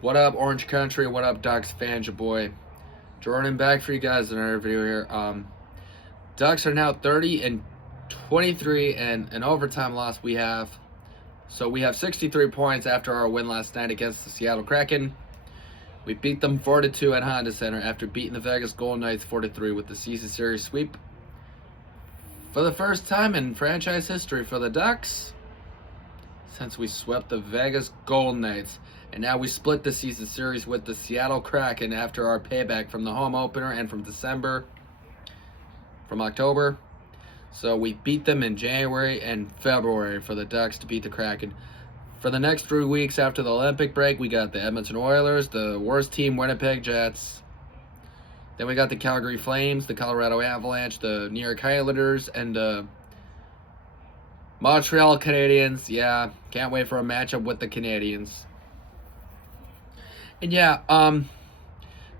What up, Orange Country? What up, Ducks fans? Your boy Jordan back for you guys in another video here. Ducks are now 30-23, and an overtime loss we have. So we have 63 points after our win last night against the Seattle Kraken. We beat them 4-2 at Honda Center after beating the Vegas Golden Knights 4-3 with the season series sweep. For the first time in franchise history for the Ducks, since we swept the Vegas Golden Knights. And now we split the season series with the Seattle Kraken after our payback from the home opener and from October. So we beat them in January and February for the Ducks to beat the Kraken. For the next 3 weeks after the Olympic break, we got the Edmonton Oilers, the worst team, Winnipeg Jets. Then we got the Calgary Flames, the Colorado Avalanche, the New York Islanders, and the Montreal Canadiens. Yeah, can't wait for a matchup with the Canadiens. And yeah,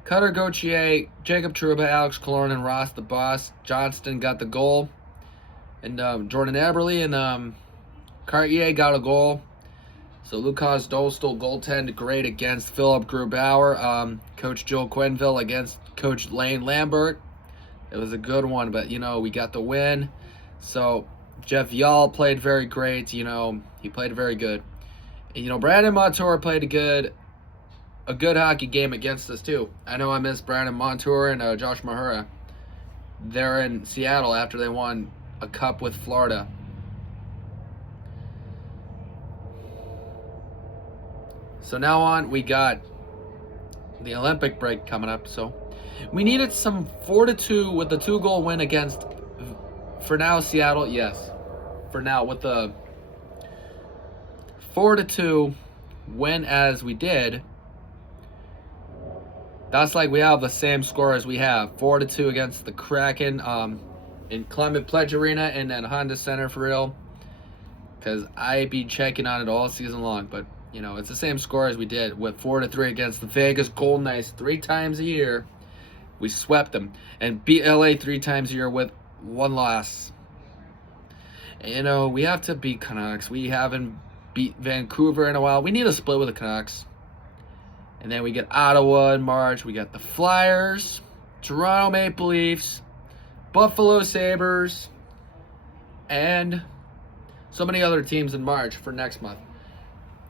Cutter Gauthier, Jacob Trouba, Alex Killorn, and Ross the Boss Johnston got the goal. And Jordan Eberle and Cartier got a goal. So Lukas Dostal goaltended great against Philip Grubauer. Coach Joe Quenneville against Coach Lane Lambert. It was a good one, but, we got the win. So Jeff Yall played very great. He played very good. And, Brandon Montour played a good hockey game against us, too. I know I missed Brandon Montour and Josh Mahura. They're in Seattle after they won a cup with Florida. So now on, we got the Olympic break coming up. So we needed some 4-2 with the 2-goal win against, for now, Seattle. Yes, for now, with the 4-2 win as we did. That's like we have the same score as we have 4-2 against the Kraken in Climate Pledge Arena and then Honda Center for real. Because I be checking on it all season long, but it's the same score as we did with 4-3 against the Vegas Golden Knights 3 times a year. We swept them and beat LA 3 times a year with 1 loss. And, we have to beat Canucks. We haven't beat Vancouver in a while. We need a split with the Canucks. And then we get Ottawa in March. We got the Flyers, Toronto Maple Leafs, Buffalo Sabres, and so many other teams in March for next month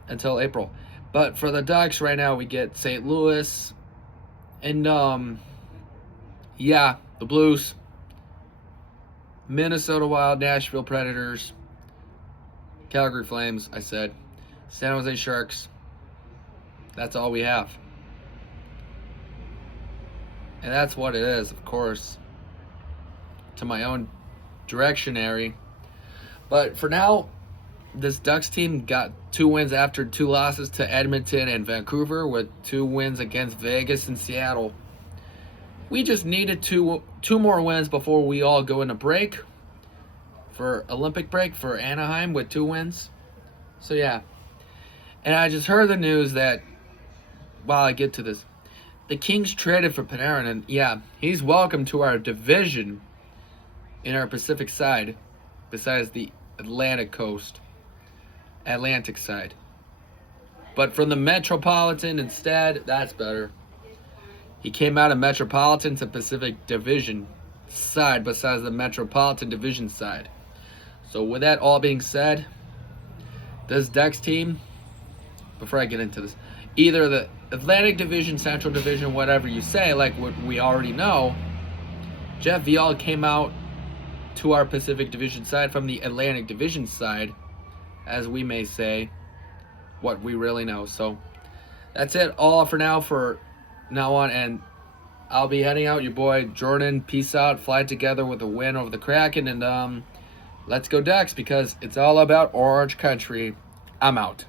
until April. But for the Ducks right now, we get St. Louis and, the Blues, Minnesota Wild, Nashville Predators, Calgary Flames, I said, San Jose Sharks. That's all we have. And that's what it is, of course, to my own directionary. But for now, this Ducks team got 2 wins after 2 losses to Edmonton and Vancouver with 2 wins against Vegas and Seattle. We just needed two more wins before we all go into break for Olympic break for Anaheim with 2 wins. So yeah. And I just heard the news that, while I get to this, the Kings traded for Panarin, and yeah, he's welcome to our division in our Pacific side, besides the Atlantic side. But from the Metropolitan instead, that's better. He came out of Metropolitan to Pacific Division side, besides the Metropolitan Division side. So with that all being said, this Ducks team, before I get into this, either the Atlantic Division, Central Division, whatever you say, like what we already know, Jeff Vial came out to our Pacific Division side from the Atlantic Division side, as we may say, what we really know. So that's it all for now on, and I'll be heading out. Your boy Jordan, peace out, fly together with a win over the Kraken, and let's go Ducks, because it's all about Orange Country. I'm out.